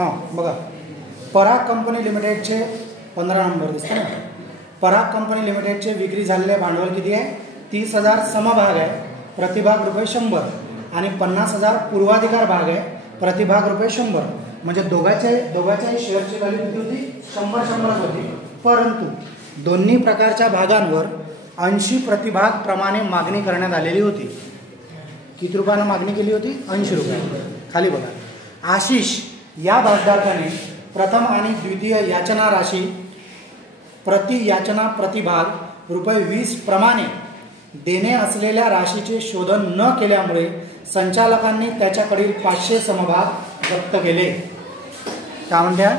हां बघा, पराग कंपनी लिमिटेडचे 15 नंबर दिसतो ना. पराग कंपनी लिमिटेडचे विक्री झालेले भांडवल किती आहे? 30,000 समभाग आहे, प्रतिभाग रुपये 100 आणि 50,000 पूर्वाधिकार भाग आहे, प्रतिभाग रुपये 100. म्हणजे दोघांच्याही शेअरची व्हॅल्यू किती होती? 100 होती. परंतु दोन्ही प्रकारच्या भागांवर 80 प्रतिभाग प्रमाणे मागणी करण्यात आलेली होती. किती रुपयानं मागणी केली होती? 80 रुपये. खाली बघा, आशिष या भागधारकाने प्रथम आणि द्वितीय याचना राशी प्रति याचना प्रतिभाग रुपये 20 प्रमाणे देणे असलेल्या राशीचे शोधन न केल्यामुळे संचालकांनी त्याच्याकडील 500 समभाग जप्त केले. काय म्हणत्या?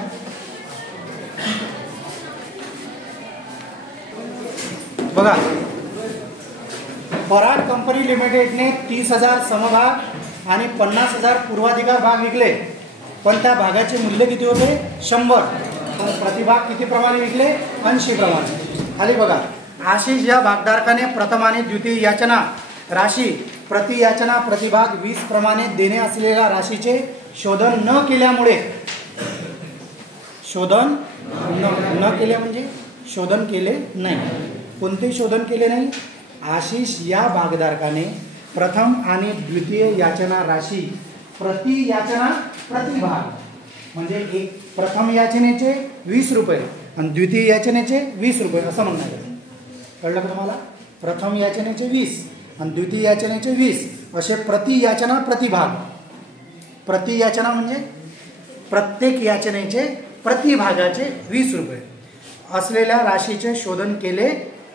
बघा, पराग कंपनी लिमिटेडने 30,000 समभाग आणि 50,000 पूर्वाधिकार भाग विकले, पण त्या भागाचे मूल्य किती होते? 100. पण प्रतिभाग किती प्रमाणे विकले? 80 प्रमाणे. खाली बघा, आशिष या भागधारकाने प्रथम आणि द्वितीय याचना राशी प्रति याचना प्रतिभाग 20 प्रमाणे देणे असलेल्या राशीचे शोधन न केल्यामुळे, शोधन न केले म्हणजे शोधन केले नाही. कोणते शोधन केले नाही? आशिष या भागधारकाने प्रथम आणि द्वितीय याचना राशी प्रति याचना प्रतिभाग म्हणजे एक प्रथम याचनेचे 20 रुपये आणि द्वितीय याचनेचे 20 रुपये असं म्हणणार. कळलं का तुम्हाला? प्रथम याचनेचे 20 आणि द्वितीय याचनेचे 20 असे प्रति याचना प्रतिभाग. प्रति याचना म्हणजे प्रत्येक याचनेचे प्रतिभागाचे 20 रुपये असलेल्या राशीचे शोधन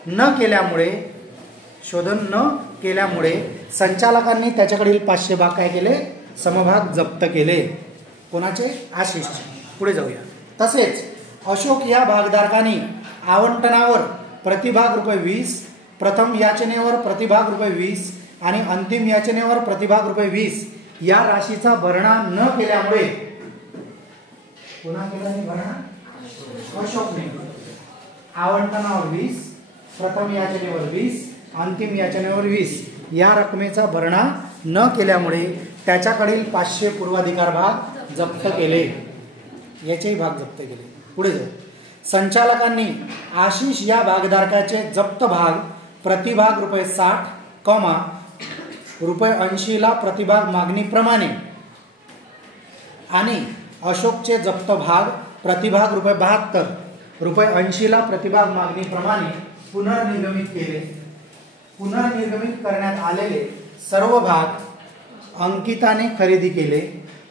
न केल्यामुळे संचालकांनी त्याच्याकडील 500 भाग काय केले? समभाग जप्त केले. कोणाचे? आशिषचे. पुढे जाऊया. तसेच अशोक या भागधारकांनी आवंटनावर प्रतिभाग रुपये 20, प्रथम याचनेवर प्रतिभाग रुपये 20 आणि अंतिम याचनेवर प्रतिभाग रुपये 20 या राशीचा भरणा न केल्यामुळे, पुन्हा केला भरणा? अशोकने आवंटनावर 20, प्रथम याचनेवर 20, अंतिम याचनेवर 20 या रकमेचा भरणा न केल्यामुळे त्याच्याकडील 500 पूर्वाधिकार भाग जप्त केले. याचेही भाग जप्त केले. पुढे जाऊ. संचालकांनी आशिष या भागधारकाचे जप्त भाग प्रतिभाग रुपये 60, रुपये 80 ला प्रतिभाग मागणीप्रमाणे आणि अशोकचे जप्त भाग प्रतिभाग रुपये 72, रुपये 80 ला प्रतिभाग मागणीप्रमाणे पुनर्निर्गमित केले. पुनर्निर्गमित करण्यात आलेले सर्व भाग अंकिताने खरेदी केले.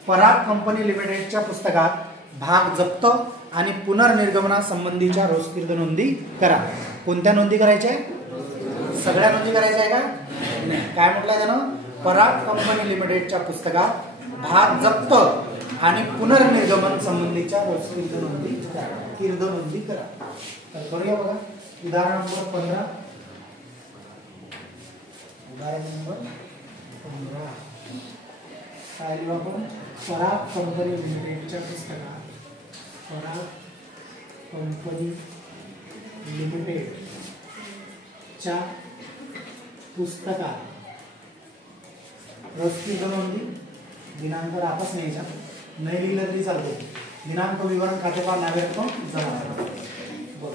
पराग कंपनी लिमिटेडच्या पुस्तकात भाग जप्त आणि पुनर्निर्गमनासंबंधीच्या रोजकीर्द नोंदी करा. कोणत्या नोंदी करायच्या? सगळ्या नोंदी करायच्या आहे का? नाही. काय म्हटलंय त्यानं? पराग कंपनी लिमिटेडच्या पुस्तकात भाग जप्त आणि पुनर्निर्गमन संबंधीच्या रोजकीर्द नोंदी करा. तर करूया बघा. उदाहरण नंबर 15. उदाहरण नंबर 15 काय लिहू आपण? पराग कंपनी लिमिटेडच्या पुस्तकात पराग कंपनी लिमिटेडच्या पुस्तकात रोजकीर्द नोंदी, दिनांक आपस न्यायचा, नाही लिहिलं तरी चालतो. दिनांक, विवरण, खातेपाल, नागरिकत्व, जमा. बघ,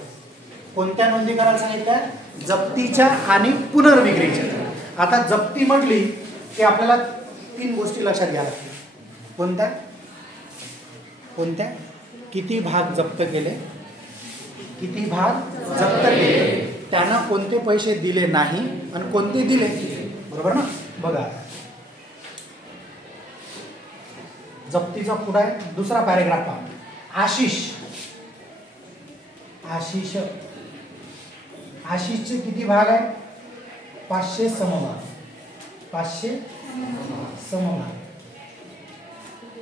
कोणत्या नोंदी करायला सांगितल्या? जप्तीच्या आणि पुनर्विक्रीच्या. आता जप्ती म्हटली की आपल्याला 3 गोष्टी लक्षात घ्याव्या लागतील. कोणत्या? किती भाग जप्त केले, त्यांना कोणते पैसे दिले नाही आणि कोणते दिले. बरोबर ना? बघा, जप्तीचा पुढा आहे दुसरा पॅरेग्राफ पहा. आशिषचे किती भाग आहे? 500 समभाग. 500 समभाग.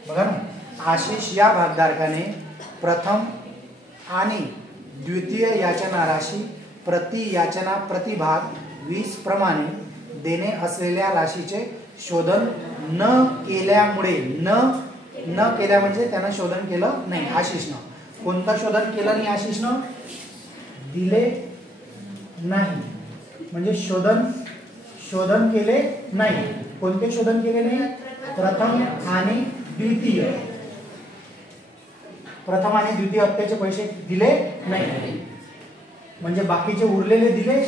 बघा ना, आशिष या भागधारकाने प्रथम आणि द्वितीय याचना राशी प्रति याचना प्रतिभाग 20 प्रमाणे देणे असलेल्या राशीचे शोधन न केल्यामुळे, न केल्या म्हणजे त्यानं शोधन केलं नाही आशिषनं. कोणतं शोधन केलं नाही आशिषनं? दिले नाही म्हणजे शोधन केले नाही. कोणते शोधन केले नाही? प्रथम आणि द्वितीय प्रथम आणि द्वितीय हप्त्याचे पैसे दिले नाही, म्हणजे बाकीचे उरलेले दिले,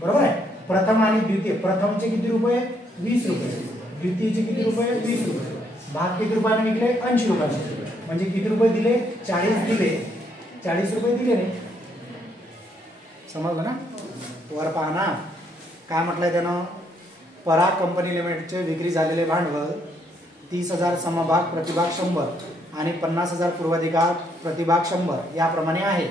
बरोबर आहे. प्रथम आणि द्वितीय, प्रथमचे किती रुपये 20 रुपये, द्वितीयचे किती रुपये 20 रुपये, भाग किती रुपयाने विकले 80 रुपये, म्हणजे किती रुपये दिले 40 दिले, 40 रुपये दिले नाही. समजलं ना. वर पहा ना काय म्हटलंय त्यानं. पराग कंपनी लिमिटेडचे विक्री झालेले भांडवल 30,000 समभाग प्रतिभाग 100 आणि 50,000 पूर्वाधिकार प्रतिभाग 100 याप्रमाणे आहे.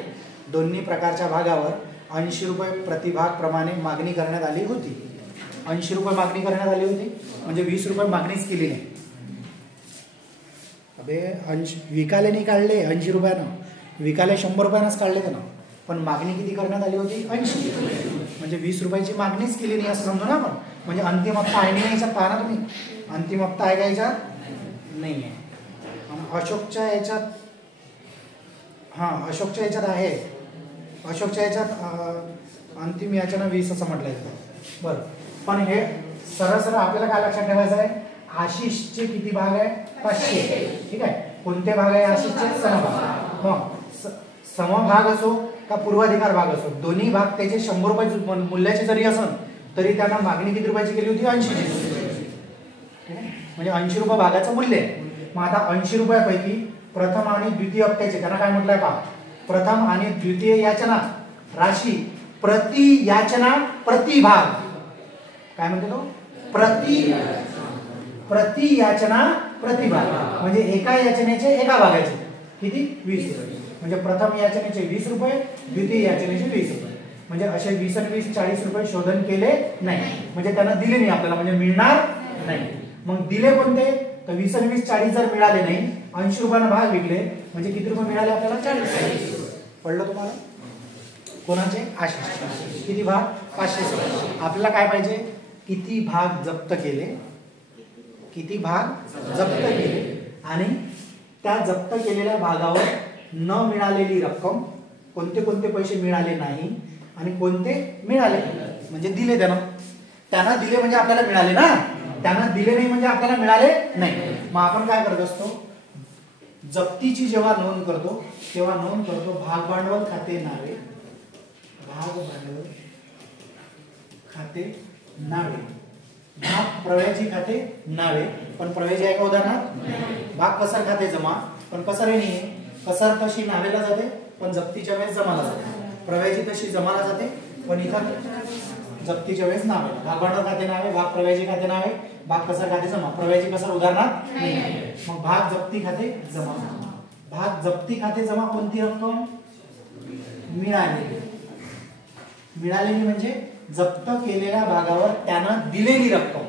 दोन्ही प्रकारच्या भागावर 80 रुपये प्रतिभाग प्रमाणे मागणी करण्यात आली होती. 80 रुपये मागणी करण्यात आली होती, म्हणजे 20 रुपये मागणीच केली नाही. अबे विकाले नाही काढले 80 रुपयानं, विकाले 100 रुपयानंच काढले त्यानं, पण मागणी किती करण्यात आली होती 80, म्हणजे 20 रुपयाची मागणीच केली नाही असं समजू ना आपण. म्हणजे अंतिम हप्ता आहे नाही याच्यात, पहा ना तुम्ही, अंतिम हप्ता आहे का याच्यात नाही आहे. अशोकच्या याच्यात, हां अशोकच्या याच्यात आहे, अशोकच्या याच्यात अंतिम याच्यानं 20 असं म्हटलंय बरं. पण हे सरळ सरळ आपल्याला काय लक्षात ठेवायचं आहे, आशिषचे किती भाग आहे 500, ठीक आहे. कोणते भाग आहे आशिषचे समभाग. मग समभाग असो का पूर्वाधिकार भाग असो, दोन्ही भाग त्याचे 100 रुपये मूल्याचे जरी असन तरी त्यांना मागणी किती रुपयाची केली होती 80 ची, म्हणजे 80 रुपये भागाचं मूल्य आहे. मग आता 80 रुपयापैकी प्रथम आणि द्वितीय हप्त्याचे त्यांना काय म्हटलंय पहा, प्रथम आणि द्वितीय याचना राशी प्रति याचना प्रति भाग, काय म्हणते तो प्रति याचना प्रति भाग, म्हणजे एका याचनेचे एका भागाचे किती 20 रुपये, म्हणजे प्रथम याचनेचे 20 रुपये, द्वितीय याचनेचे 20 रुपये, म्हणजे असे 20 आणि 20 40 रुपये शोधन केले नाही, म्हणजे त्यांना दिले नाही आपल्याला, म्हणजे मिळणार नाही. मग दिले कोणते तर 20 आणि 20 40 जर मिळाले नाही, 80 रुपयानं भाग विकले, म्हणजे किती रुपये मिळाले आपल्याला 40. पडलं तुम्हाला. कोणाचे आशिष, किती भाग 500. आपल्याला काय पाहिजे, किती भाग जप्त केले, किती भाग जप्त केले आणि त्या जप्त केलेल्या भागावर न मिळालेली रक्कम, कोणते कोणते पैसे मिळाले नाही आणि कोणते मिळाले, म्हणजे दिले त्यांना दिले म्हणजे आपल्याला मिळाले ना, त्यांना दिले नाही म्हणजे आपल्याला मिळाले नाही. मग आपण काय करत असतो, जप्तीची जेव्हा नोंद करतो तेव्हा नोंद करतो भाग भांडवल खाते नावे, भाग भांडवल खाते नावे, भाग प्रव्याजी खाते नावे, पण प्रव्याजी आहे का उदाहरणार्थ, भाग कसार खाते जमा, पण कसार हे नाही, कसार तशी नावेला जाते पण जप्तीच्या वेळेस जमाला जाते, प्रव्याजी तशी जमाला जाते पण इथं जप्तीच्या वेळेस नावे. भाग भांडवल खाते नावे, भाग प्रव्याजी खाते नावे, भाग कसार खाते जमा, प्रव्याजी कसार उदाहरणार्थ नाही. मग भाग जप्ती खाते जमा, भाग जप्ती खाते जमा कोणती रक्कम मिळालेली, मिळालेली म्हणजे जप्त केलेल्या भागावर त्यानं दिलेली रक्कम,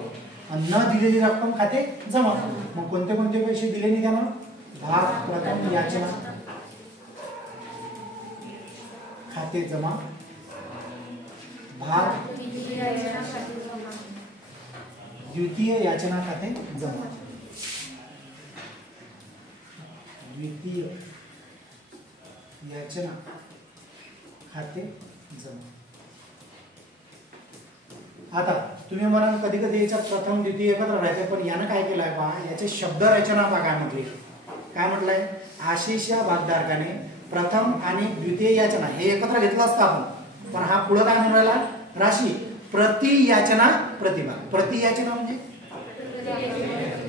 आणि न दिलेली रक्कम खाते जमा. मग कोणते कोणते पैसे दिले नाही त्यानं, भाग प्रथम याचना खाते जमा, भाग द्वितीय याचना खाते जमा, द्वितीय याचना खाते जमा. आता तुम्ही म्हणाल कधी कधी याच्यात प्रथम द्वितीय एकत्र राहायचे, पण यानं काय केलंय पहा, याचे शब्द रचना पहा काय म्हटली, काय म्हटलंय, आशिष या भागधारकाने प्रथम आणि द्वितीय याचना हे एकत्र घेतलं असतं आपण, पण हा पुढे काय म्हणून राहिला, राशी प्रति याचना प्रतिभाग. प्रति याचना म्हणजे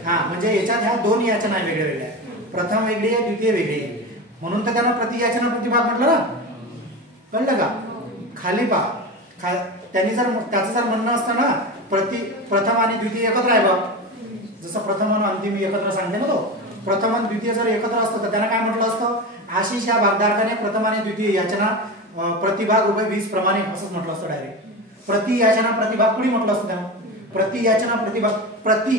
हा, म्हणजे याच्यात ह्या दोन याचना वेगळ्या वेगळ्या, प्रथम वेगळी आहे द्वितीय वेगळी आहे, म्हणून तर त्यांना प्रति याचना प्रतिभाग म्हटलं ना, कळलं का. खाली पहा, त्यांनी जर त्याचं जर म्हणणं असतं ना प्रथम आणि द्वितीय एकत्र आहे बा, जसं प्रथम आणि अंतिम एकत्र सांगते ना तो, प्रथम आणि द्वितीय जर एकत्र असतं तर त्यांना काय म्हटलं असतं, आशिष या भागधारकाने प्रथम आणि द्वितीय याचना प्रतिभाग ₹20 प्रमाणे असंच म्हटलं असतं डायरेक्ट. प्रति याचना प्रतिभाग कुणी म्हटलं असतं त्यांना, प्रति याचना प्रतिभाग प्रति.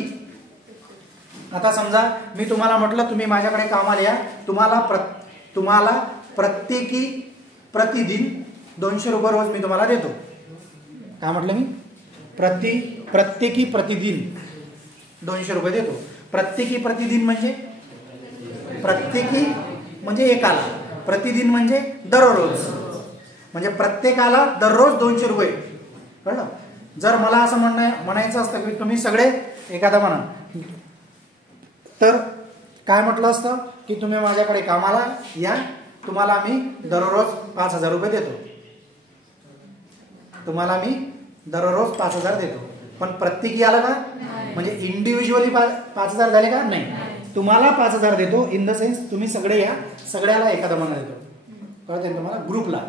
आता समजा मी तुम्हाला म्हटलं तुम्ही माझ्याकडे कामाला या, तुम्हाला प्रत्येकी प्रतिदिन 200 रुपये रोज मी तुम्हाला देतो. काय म्हटलं मी, प्रत्येकी प्रतिदिन 200 रुपये देतो. प्रत्येकी प्रतिदिन म्हणजे प्रत्येकी म्हणजे एकाला, प्रतिदिन म्हणजे दररोज, म्हणजे प्रत्येकाला दररोज 200 रुपये. कळलं. जर मला असं म्हणायचं असतं की तुम्ही सगळे एखादा म्हणा तर काय म्हटलं असतं की तुम्ही माझ्याकडे कामाला या, तुम्हाला मी दररोज 5,000 रुपये देतो, तुम्हाला मी दररोज 5,000 देतो. पण प्रत्येकी आलं का? म्हणजे इंडिव्हिज्युअली 5,000 झाले का? नाही. तुम्हाला 5,000 देतो इन द सेन्स तुम्ही सगळे या, सगळ्याला एका दमानं देतो, कळते ना तुम्हाला, ग्रुपला.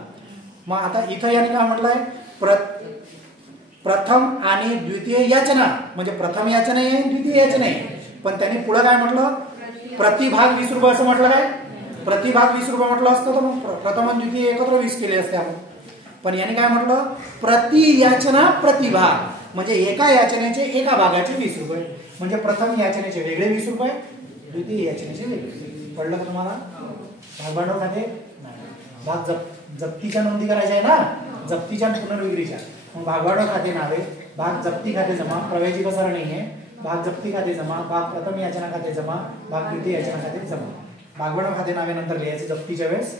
मग आता इथं याने काय म्हटलंय, प्रथम आणि द्वितीय याचना, म्हणजे प्रथम याचना आहे द्वितीय याचना आहे. पण त्यांनी पुढे काय म्हटलं, प्रतिभाग 20 रुपये असं म्हटलं. काय प्रतिभाग 20 रुपये म्हटलं असतं तर मग प्रथम आणि द्वितीय एकत्र 20 केले असते आपण. पण याने काय म्हटलं, प्रति याचना प्रतिभाग, म्हणजे एका याचनेचे एका भागाचे 20 रुपये. म्हणजे प्रथम याचनेचे वेगळे 20 रुपये, द्वितीय याचनेचे वेगळे. कळलं का तुम्हाला? भागभांडवल खाते भाग जप्तीच्या नोंदी करायच्या आहे ना, जप्तीच्या पुनर्विक्रीच्या. मग भागभांडवल खाते नावे, भाग जप्ती खाते जमा, प्रवेशी कसर नाही आहे, भाग जप्ती खाते जमा, भाग प्रथम याचना खाते जमा, भाग द्वितीय याचना खाते जमा. भागभांडवल खाते नावे नंतर लिहायचे जप्तीच्या वेळेस.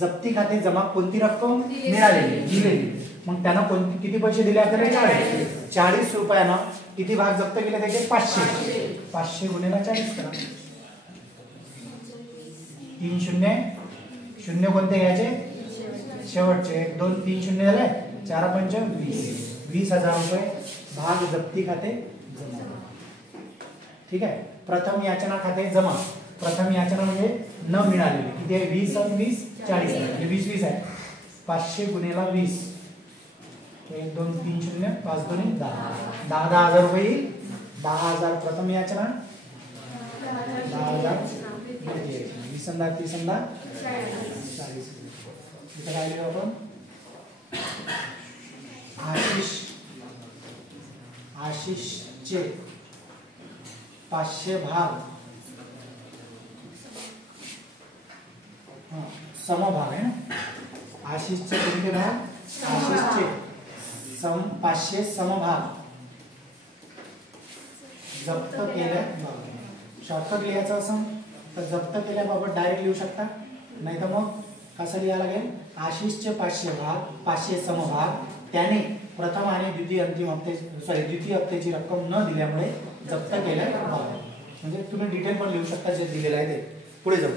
जप्ती खाते जमा कोणती रक्कम मिळालेली दिलेली, मग त्यांना किती पैसे दिले आपल्याला? 40 रुपयानं किती भाग जप्त केले त्याचे? 500. 500 गुणिले 40 करा. 3 शून्य शून्य कोणते घ्यायचे? शेवटचे. 1 2 3 शून्य झाले, 4 पंच 20. 20,000 रुपये भाग जप्ती खाते जमा. ठीक आहे. प्रथम याचना खाते जमा, प्रथम याचना म्हणजे न मिळालेली किती आहे? 20 आणि 20 40 आहे, 20 आहे. 500 गुणिले 20, 1 2 3 शून्य 5 2 10. 10,000 रुपये येईल. 10,000 प्रथम याचना, 10,000 20 30 40. इथं काय लिहू आपण? आशिषचे 500 भाग समभाग आहे ना. आशिषचे कोणते भाग? आशिषचे 500 समभाग जप्त केल्या. शॉर्टकट लिहायचं असं तर जप्त केल्याबाबत डायरेक्ट लिहू शकता, नाही तर मग कसं लिहायला लागेल, आशिषचे 500 भाग 500 समभाग त्याने प्रथम आणि द्वितीय हप्त्याची रक्कम न दिल्यामुळे जप्त केल्या भाग. म्हणजे तुम्ही डिटेल पण लिहू शकता जे दिलेलं आहे ते. पुढे जाऊ.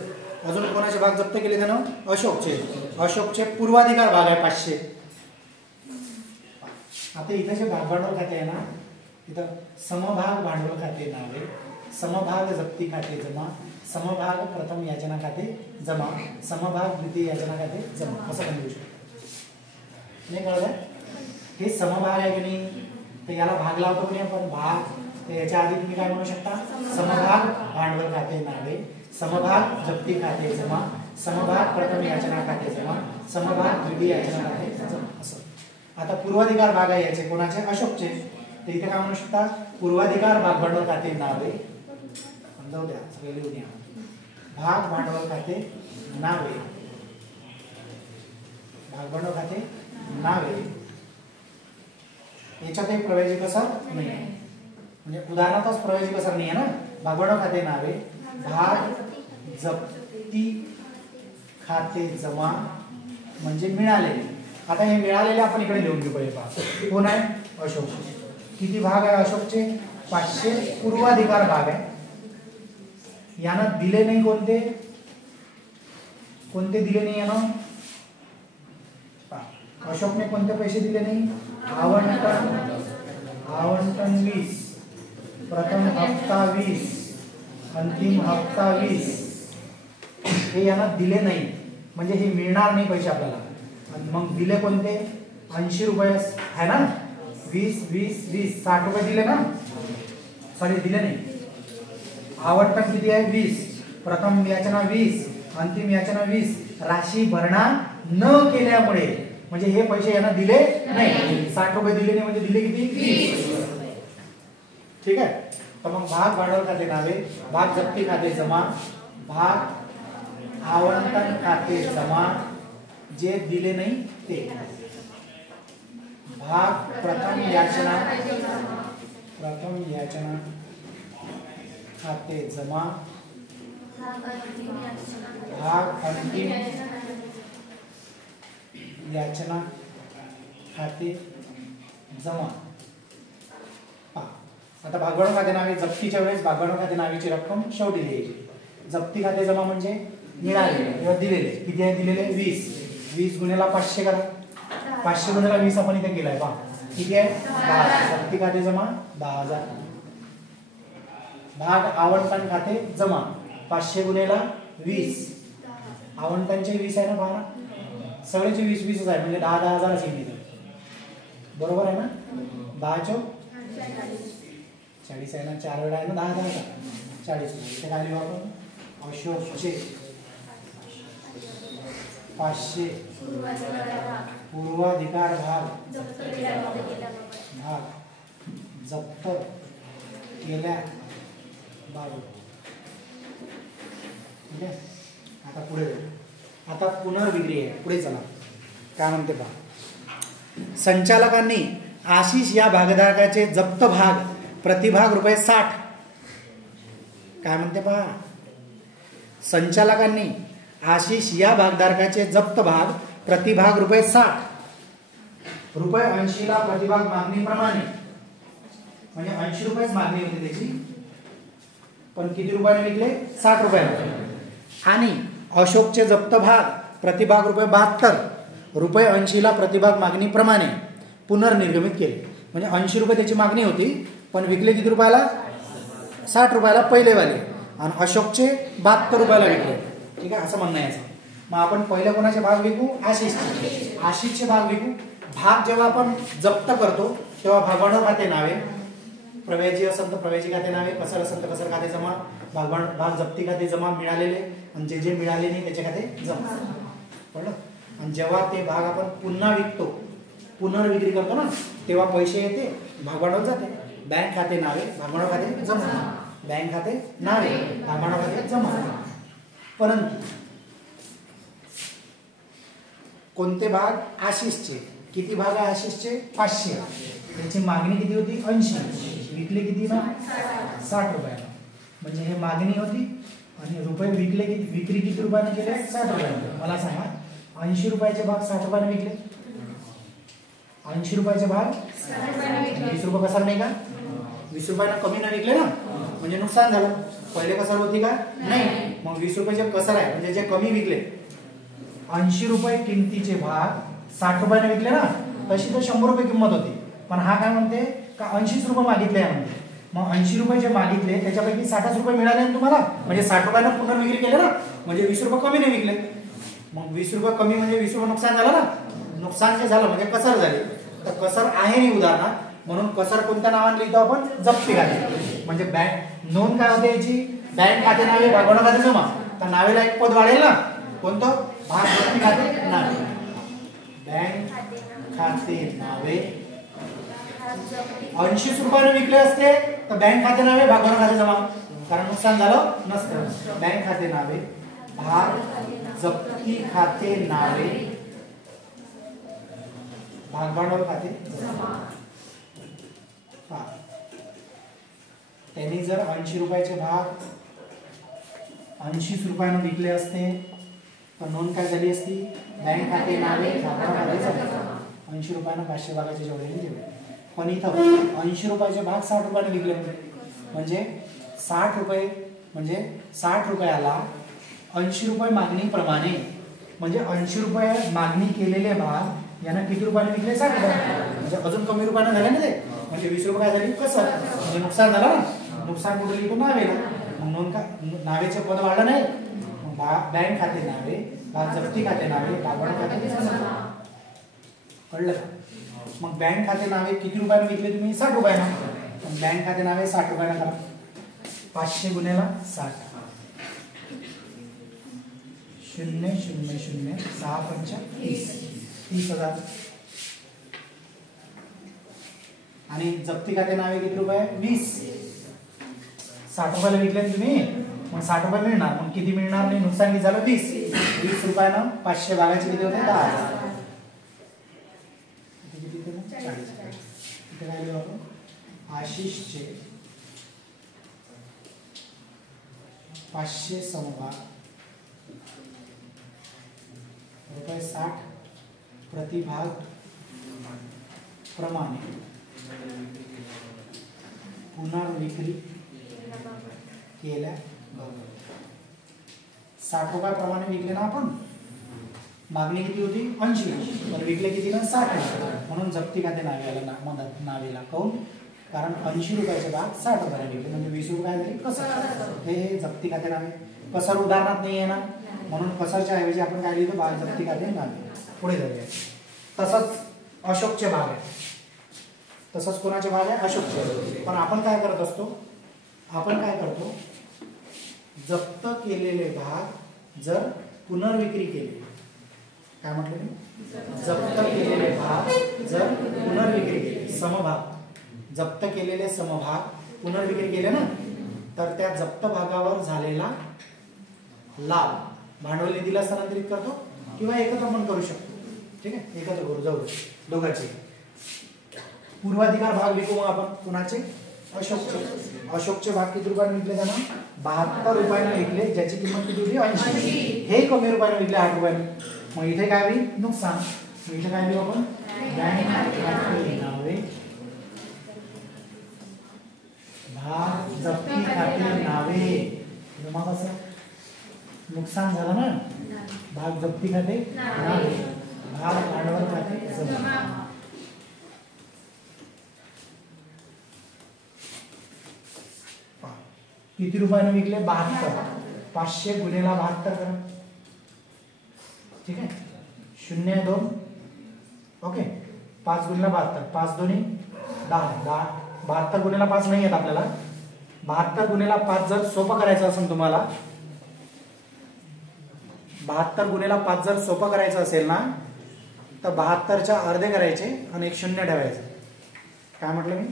अजून कोणाचे भाग जप्त केले त्यानं? अशोकचे पूर्वाधिकार भाग आहे 500. आता इथे जे भागभांडवल खाते आहे ना, इथं समभाग भांडवल खाते नावे, समभाग जप्ती खाते जमा, समभाग प्रथम याचना खाते जमा, समभाग द्वितीय याचना खाते जमा, असं पण लिहू शकतो. नाही कळलं? हे समभाग आहे की नाही, तर याला भाग लावतो की आपण भाग, तर याच्या आधी तुम्ही काय म्हणू शकता? समभाग भांडवल खाते नावे, समभाग जप्ती खाते जमा, समभाग प्रथम याचना खाते जमा, समभाग द्वितीय याचना खाते जमा, असं. आता पूर्वाधिकार भाग आहे याचे कोणाचे? अशोकचे. तर इथे काय म्हणू शकता? पूर्वाधिकार भाग भांडवल खाते नावे, जाऊ द्या सगळे लिहून या, भाग भांडवल खाते नावे, भाग भांडवल खाते नावे, याच्यात एक प्रवेशी कसर नाही आहे, म्हणजे उदाहरणार्थ प्रवेशी कसर नाही आहे ना. भाग भांडवल खाते नावे, भाग जप्ती खाते जमा म्हणजे मिळालेले. आता हे मिळालेले आपण इकडे लिहून घेऊ पहिले. पहा कोण आहे? अशोक. किती भाग आहे अशोकचे? 500 पूर्वाधिकार भाग आहे. यानं दिले नाही कोणते? कोणते दिले नाही यानं? अशोकने कोणते पैसे दिले नाही? आवंटन 20, प्रथम हप्ता 20, अंतिम हप्ता 20, हे यानं दिले नाही, म्हणजे हे मिळणार नाही पैसे आपल्याला. मग दिले कोणते? 80 रुपये आहे ना. 20 20 20 60 रुपये दिले ना, सॉरी दिले नाही. आवंटन किती आहे? 20, प्रथम याचना 20, अंतिम याचना 20, राशी भरणा न केल्यामुळे म्हणजे हे पैसे यांना दिले नाही. 60 रुपये दिले नाही म्हणजे दिले किती? 20. ठीक आहे. तर मग भाग भांडवल खाते नावे, भाग जप्ती खाते जमा, भाग आवंटन खाते जमा जे दिले नाही ते, भाग प्रथम याचना खाते जमा, भाग अंतिम याचना खाते जमा. आता भागभांडवल खाते नावे जप्तीच्या वेळेस भागभांडवल खाते नावेची रक्कम शेवटी लिहायची. जप्ती खाते जमा म्हणजे मिळालेले किंवा दिलेले. किती आहे दिलेले 20. 20 गुणिले 500 करा. 500 गुणिले 20 आपण इथे केलाय पहा. किती आहे 10,000. जप्ती खाते जमा 10,000. भाग आवंटन खाते जमा 500 गुणिले 20. आवंटनचे 20 आहे ना पहा. सगळेचे 20 आहे म्हणजे 10,000 असेल. बरोबर आहे ना. 10 चौक 40 आहे ना. 4 वेळा आहे ना 10,000. 40. इथे काय लिहू आपण. अशोकचे 500 पूर्वाधिकार भाग जप्त केल्या बाबत. ठीक आहे. आता पुढे आता पुनर्विक्री आहे. पुढे चला काय म्हणते पहा. संचालकांनी आशिष या भागधारकाचे जप्त भाग प्रतिभाग ₹60. काय म्हणते पहा. संचालकांनी आशिष या भागधारकाचे जप्त भाग प्रतिभाग ₹60. ₹80ला प्रतिभाग मागणीप्रमाणे म्हणजे ₹80 मागणी होती त्याची, पण किती रुपयाने विकले 60 रुपयाने. आणि अशोकचे जप्त भाग प्रतिभाग ₹72. ₹80ला प्रतिभाग मागणीप्रमाणे पुनर्निर्गमित केले. म्हणजे ₹80 त्याची मागणी होती, पण विकले किती रुपयाला 60 रुपयाला पहिलेवाले. आणि अशोकचे 72 रुपयाला विकले. ठीक आहे. असं म्हणणं याचं. मग आपण पहिले कोणाचे भाग विकू. आशिषचे भाग विकू. भाग जेव्हा आपण जप्त करतो तेव्हा भागभांडवल खाते नावे, प्रव्याजी असेल तर प्रव्याजी खाते नावे, कसर असेल तर कसर खाते जमा, भाग जप्ती खाते जमा मिळालेले, आणि जे मिळाले नाही त्याचे खाते जमा. कळलं. आणि जेव्हा ते भाग आपण पुन्हा विकतो, पुनर्विक्री करतो ना, तेव्हा पैसे येते, भागभांडवल जाते. बँक खाते नावे, भागभांडवल खाते जमा. बँक खाते नावे, भागभांडवल खाते जमा. परंतु कोणते भाग आशिषचे. किती भाग आहे आशिषचे 500. त्याची मागणी किती होती 80. विकले किती ना 60 रुपयाला. म्हणजे हे मागणी होती आणि रुपये विकले किती, विक्री किती रुपयाने केले 60 रुपयाने. मला सांगा 80 रुपयाचे भाग 60 रुपयाने विकले. 80 रुपयाचे भाग 20 रुपये कसार नाही का. 20 रुपयाला कमी न विकले ना म्हणजे नुकसान झालं. पहिले कसार होती का नाही. मग 20 रुपयाचे कसार आहे म्हणजे जे कमी विकले. 80 रुपये किमतीचे भाग 60 रुपयाने विकले ना, तशी तर 100 रुपये किंमत होती. पण हा काय म्हणते का 80 रुपये मागितले आहे म्हणते. मग 80 रुपये जे मागितले त्याच्यापैकी 60 रुपये मिळाले ना तुम्हाला, म्हणजे 60 रुपयाला पुनर्विक्री केले ना, म्हणजे 20 रुपये कमी नाही विकले. मग 20 रुपये कमी म्हणजे 20 रुपये नुकसान झालं ना. नुकसान जे झालं म्हणजे कसर झाली. तर कसर आहे नाही उदाहरणार्थ, म्हणून कसर कोणत्या नावाने लिहितो आपण जप्ती खाते. म्हणजे बँक नोंद काय होते याची, बँक खाते नावे, भागभांडवल खाते जमा. तर नावेला एक पद वाढेल ना, कोणतं भाग जप्ती खाते नावे. बँक खाते नावे 80 रुपयाने विकले असते तर बँक खाते नावे, भागभांडवल खाते जमा, कारण नुकसान झालं नसतं. बँक खाते नावे, भाग जप्ती खाते नावे, भागभांडवल खाते जमा. त्यांनी जर 80 रुपयाचे भाग 80 रुपयाने विकले असते तर नोंद काय झाली असती, बँक खाते नावे, भागभांडवल खाते जमा. 80 रुपयाने 500 भागाचे जेवढे दिले. पण इथं 80 रुपयाचे भाग 60 रुपयाने विकले, म्हणजे 60 रुपये म्हणजे 60 रुपयाला 80 रुपये मागणीप्रमाणे, म्हणजे 80 रुपये मागणी केलेले भाग यांना किती रुपयाने विकले 60 रुपये, म्हणजे अजून कमी रुपयाने झाले ना ते. म्हणजे 20 रुपये काय झाली कसं, म्हणजे नुकसान झालं ना. नुकसान कुठे लिहितो नावेला. मग नोंद का नावेचे पद वाढलं नाही. बँक खाते नावे, भाग जप्ती खाते नावे, भागभांडवल खाते जमा. कळलं का. मग बँक खाते नावे किती रुपयाने विकले तुम्ही 60 रुपयाला. बँक खाते नावे 60 रुपयाला करा. 500 गुणिले 60 000 6 5 30,000. आणि जप्ती खाते नावे किती रुपये 20. 60 रुपयाला विकले तुम्ही, मग 60 रुपये मिळणार. मग किती मिळणार नाही, नुकसान किती झालं 20 रुपयानं 500 भागाचे किती होते 10,000. इथे काय लिहू आपण, आशिषचे 500 समभाग ₹60 प्रतिभाग प्रमाणे पुनर्विक्री केल्या. ₹60 विकले ना आपण. मागणी किती होती 80, पण विकले किती ना 60. म्हणून जप्ती खाते नावेला मदत नावेला काऊन, कारण 80 रुपयाचे भाग 60 रुपयाला विकले म्हणजे 20 रुपये झाले कसर. हे जप्ती खाते नावे. कसर उदाहरणात नाही आहे ना, म्हणून कसरच्या ऐवजी आपण काय लिहितो भाग जप्ती खाते नावे. पुढे जाऊया. तसंच अशोकचे भाग आहे. तसंच कोणाचे भाग आहे अशोकचे. पण आपण काय करत असतो, आपण काय करतो, जप्त केलेले भाग जर पुनर्विक्री केली, काय म्हटलं मी, जप्त केलेले भाग जर पुनर्विक्री केले, समभाग जप्त केलेले समभाग पुनर्विक्री केले ना, तर त्या जप्त भागावर झालेला लाभ भांडवली निधीला स्थानांतरित करतो किंवा एकत्र पण करू शकतो. ठीक आहे, एकत्र करू जाऊ दोघांचे. पूर्वाधिकार भाग विकू मग आपण कुणाचे, अशोकचे. अशोकचे भाग किती रुपयाने विकले त्यांना, 72 रुपयाने विकले, ज्याची किंमत किती होती 80. हे कमी रुपयाने विकले 8 रुपयाने. मग इथे काय होईल नुकसान. इथे काय लिहू आपण, बँक नावे भाग जप्ती खाते नावे. मग असं नुकसान झालं ना, भाग जप्ती खाते नावे, भाग भांडवल खाते जमा. किती रुपयाने विकले 72. 500 गुणिले 72 करा. ठीक आहे, 0 2 ओके. 5 गुणिले 72, 5 दोन्ही 10. 72 गुणिले 5 नाही येत आपल्याला. 72 गुणिले 5 जर सोपं करायचं असेल तुम्हाला, 72 गुणिले 5 जर सोपं करायचं असेल ना, तर 72च्या अर्धे करायचे आणि एक 0 ठेवायचं. काय म्हटलं मी,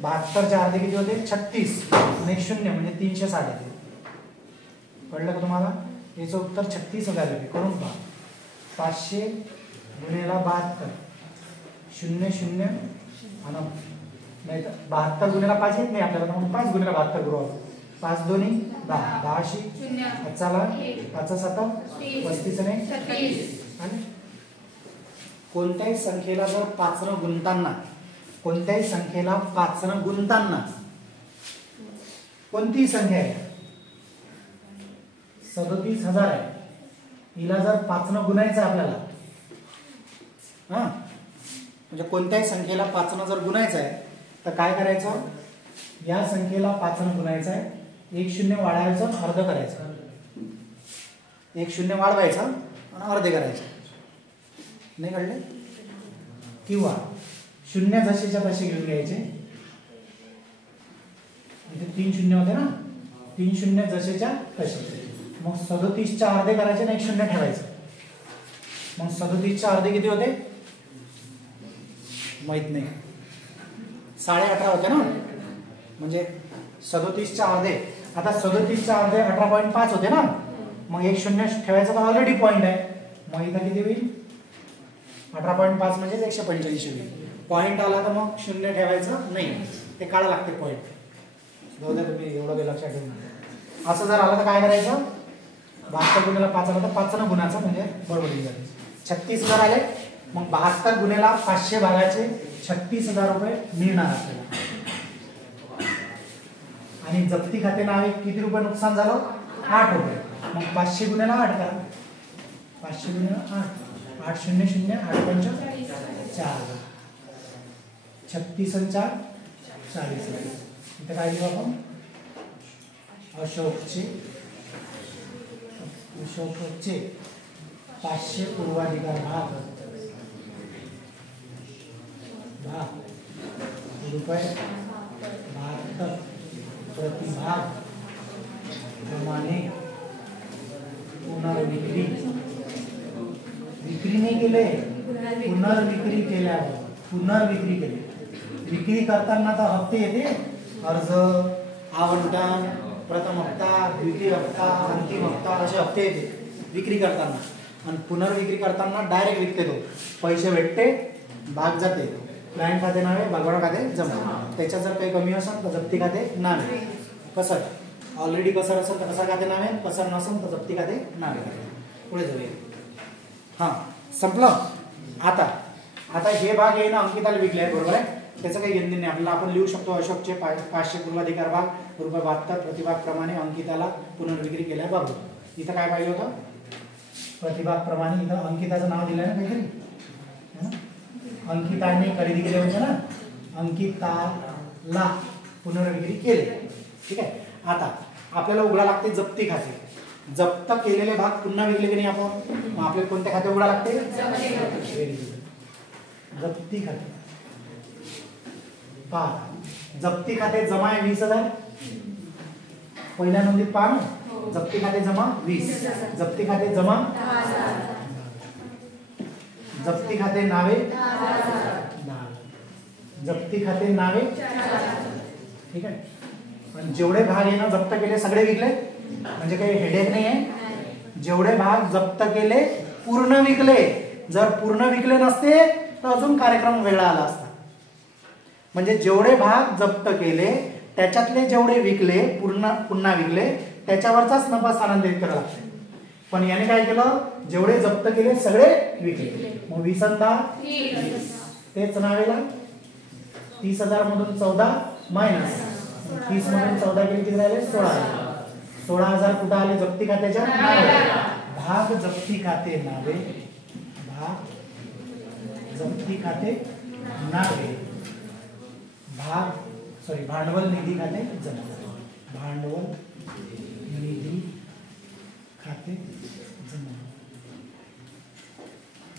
72चे अर्धे किती होते 36 आणि 0 म्हणजे 360 येते. कळलं का तुम्हाला. याचं उत्तर 36,000 आहे. करून पहा. 500 गुणिले 72 0 0 आणि नाही तर 72 गुणिले 5 येत नाही आपल्याला, म्हणून 5 गुणिले 72 करू. 5 दोन्ही 10, 10 चला 5 7 35 ने 36. आणि कोणत्याही संख्येला जर 5 न गुणताना, कोणत्याही संख्येला 5 न गुणताना, कोणतीही संख्या आहे 37,000 आहे, हिला जर 5 न गुणायचं आपल्याला, हा म्हणजे कोणत्याही संख्येला 5 न जर गुणायचं आहे तर काय करायचं, या संख्येला 5 न गुणायचं आहे, एक 0 वाढवायचं, अर्ध करायचं, एक 0 वाढवायचं आणि अर्धे करायचे. नाही कळले. किंवा 0 जसेच्या तसे घेऊन घ्यायचे. इथे 3 0 होते ना, 3 0 जसेच्या तसे. मग 37च्या अर्धे करायचे आणि एक 0 ठेवायचं. मग 37च्या अर्धे किती होते माहित नाही, 18.5 होते ना, म्हणजे 37च्या अर्धे. आता 37च्या अर्धे 18.5 होते ना, मग एक 0 ठेवायचं तर ऑलरेडी पॉईंट आहे. मग इथं किती होईल 18.5 म्हणजे 185 होईल. पॉईंट आला तर मग 0 ठेवायचं नाही, ते काढा लागते पॉईंट. जाऊ द्या तुम्ही एवढं काही लक्षात ठेवून. असं जर आलं तर काय करायचं, 72 गुणिले 5 आला तर 5 न गुणाचं म्हणजे बरोबर येईल. 36,000 आले, मग 72 गुणिले 500 भागाचे 36,000 रुपये मिळणार आपल्याला. आणि जप्ती खाते नावे किती रुपये नुकसान झालं 8 रुपये. मग 500 गुणिले 8 करा. 500 गुणिले 8, 8 0 0 8 5 4, 36 आणि 4 40. इथे काय लिहू आपण, अशोकचे 500 पूर्वाधिकार भाग रुपये 72 प्रतिभाग प्रमाणे पुनर्विक्री. विक्री नाही केले, पुनर्विक्री केल्यावर, पुनर्विक्री केली. विक्री करताना तर हप्ते येते, अर्ज, आवंटन, प्रथम हप्ता, द्वितीय हप्ता, अंतिम हप्ता असे हप्ते येते विक्री करताना. आणि पुनर्विक्री करताना डायरेक्ट विकते, तो पैसे भेटते, भाग जाते, क्लायंट खाते नावे, भागवाडा खाते जमा. त्याच्यात जर काही कमी असेल तर जप्ती खाते नावे. कसर ऑलरेडी कसर असेल तर कसर खाते नावे, कसर नसेल तर जप्ती खाते नावे. पुढे जाऊया. हां संपलं. आता हे भाग आहे ना अंकिताला विकले आहे, बरोबर आहे. त्याचं काही घेणं नाही आपल्याला. आपण लिहू शकतो अशोकचे 500 पूर्वाधिकार भाग रुपये 72 प्रतिभाग प्रमाणे अंकिताला पुनर्विक्री केल्या बाबत. इथं काय पाहिजे होतं? प्रतिभाग प्रमाणे. इथं अंकिताचं नाव दिलं ना काहीतरी, अंकिताने खरेदी केले होते ना, अंकिताला पुनर्विक्री केले. ठीक आहे. आता आपल्याला उघडा लागते जप्ती खाते. जप्त केलेले भाग पुन्हा विकले की नाही आपण, मग आपल्याला कोणते खाते उघडा लागते? जप्ती खाते. पहा, जप्ती खाते जमा आहे 20,000. पहिल्या नोंदीत पहा ना, जप्ती खाते जमा 20, जप्ती खाते जमा 10,000, जप्ती खाते नावे 10,000, जप्ती खाते नावे 4,000. ठीक आहे. पण जेवढे भाग आहे ना जप्त केले सगळे विकले, म्हणजे काही हेडेक नाही आहे. जेवढे भाग जप्त केले पूर्ण विकले. जर पूर्ण विकले नसते तर अजून कार्यक्रम वेगळा आला असता. म्हणजे जेवढे भाग जप्त केले त्याच्यातले जेवढे विकले पुन्हा विकले त्याच्यावरचाच नफा स्थानांतरित करावा लागतो. पण याने काय केलं, जेवढे जप्त केले सगळे विकले. मग 20,000 तेच नावेला 30,000 मधून 14 मायनस 30 मधून 14 गेले किती राहिले? 16,000. 16,000 कुठं आले? जप्ती खात्याच्या भाग जप्ती खाते नावे, भाग जप्ती खाते नावे, भांडवल निधी खाते जमा, भांडवल निधी खाते जमा.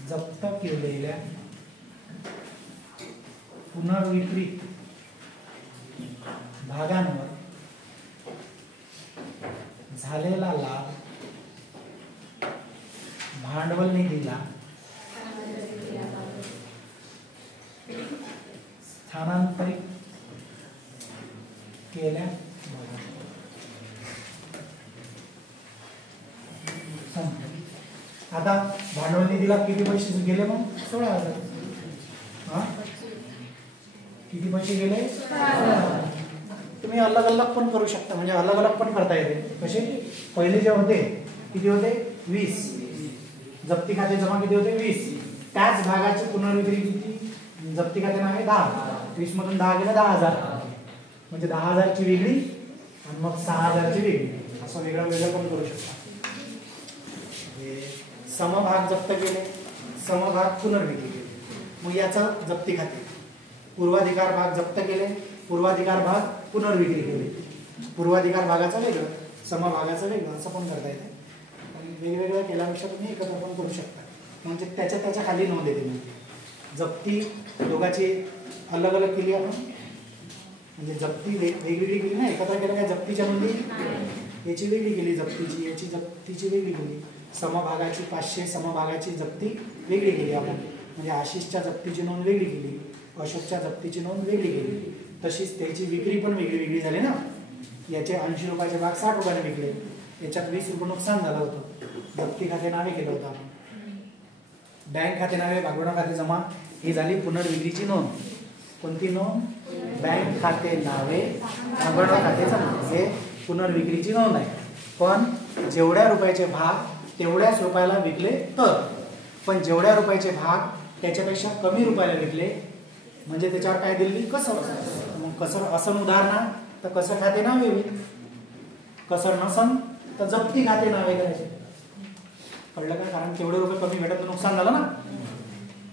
जप्त केलेल्या पुनर्विक्री भागांवर झालेला लाभ भांडवल निधीला स्थानांतरित केल्या. आता भांडवल निधीला किती पैसे गेले? मग 16,000. हा, किती पैसे गेले? 16,000. तुम्ही अलग अलग पण करू शकता, म्हणजे अलग अलग पण करता येते. कसे? पहिले जे होते किती होते? 20. जप्ती खाते जमा किती होते? 20. त्याच भागाची पुनर्विक्री किती? जप्ती खाते नावे 10. 20 मधून 10 गेले 10,000, म्हणजे 10,000 ची वेगळी आणि मग 6,000 ची वेगळी, असं वेगळं वेगळं पण करू शकता. समभाग जप्त केले, समभाग पुनर्विक्री केले. मग याचं जप्ती खाते. पूर्वाधिकार भाग जप्त केले, पूर्वाधिकार भाग पुनर्विक्री केली. पूर्वाधिकार भागाचं वेगळं, समभागाचं वेगळं, असं पण करता येते. वेगवेगळं केल्यापेक्षा तुम्ही एकत्र पण करू शकता. म्हणजे त्याच्या खाली नोंद येते. म्हणजे जप्ती दोघाची अलग अलग केली आपण, म्हणजे जप्ती वेगवेगळी केली ना, एकत्र केलं काय जप्तीच्या नोंदी याची वेगळी केली, जप्तीची याची जप्तीची वेगळी केली. समभागाची 500 समभागाची जप्ती वेगळी केली आपण, म्हणजे आशिषच्या जप्तीची नोंद वेगळी केली, अशोकच्या जप्तीची नोंद वेगळी केली. तशीच त्याची विक्री पण वेगळी वेगळी झाली ना. याचे 80 रुपयाचे भाग 60 रुपयाने विकले, याच्यात 20 रुपये नुकसान झालं होतं. जप्ती खाते नावे केलं होतं आपण. बँक खाते नावे, भागवणा खाते जमा, ही झाली पुनर्विक्रीची नोंद. कोणती नोंद? बँक खाते नावे, भागवणा खाते जमा, हे पुनर्विक्रीची नोंद आहे. पण जेवढ्या रुपयाचे भाग तेवढ्याच रुपयाला विकले तर. पण जेवढ्या रुपयाचे भाग त्याच्यापेक्षा कमी रुपयाला विकले म्हणजे त्याच्यावर काय दिली? कसर. मग कसर असं उदाहरणा तर कसर खाते नावे होईल, कसर नसन तर जप्ती खाते नावे करायचे. कळलं का? कारण तेवढे रुपये कमी भेटत नुकसान झालं ना.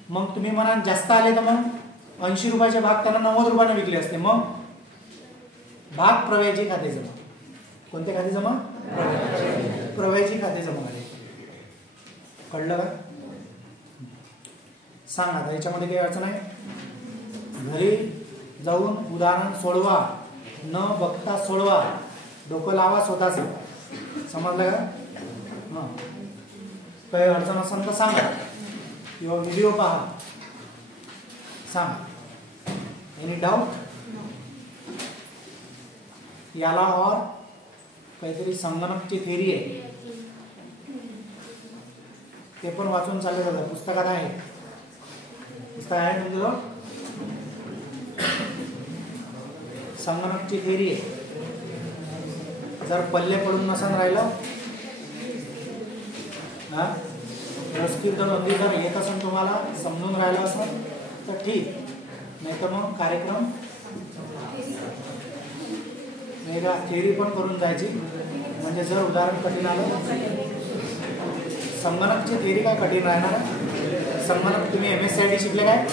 मग तुम्ही म्हणा जास्त आले तर मग 80 रुपयाचे भाग त्यांना 90 रुपयाने विकले असते. मग भाग प्रव्याची खाते जमा. कोणते खाते जमा? प्रव्याची खाते जमा करायची. कळलं का? सांग आता याच्यामध्ये काही अडचण आहे? घरी जाऊन उदाहरण सोडवा, न बघता सोडवा, डोकं लावा स्वतःच. समजलं का? हां, काही अडचण असेल तर सांगा किंवा व्हिडिओ पहा, सांगा. Any doubt? याला और काहीतरी संगणकची थेरी आहे, ते पण वाचून चालले जातात. पुस्तकात आहे, पुस्तक आहे तुमचं संगणकची थेरी आहे. जर पल्ले पडून नसन राहिलं ना, व्यवस्थित जर येत असेल तुम्हाला, समजून राहिलं असेल तर ठीक, नाही तर मग कार्यक्रम वेगळा थेरी पण करून जायची. म्हणजे जर उदाहरण कठीण आलं संगणकची थिअरी काय कठीण राहणार आहे? संगणक तुम्ही MSCIT शिकले काय?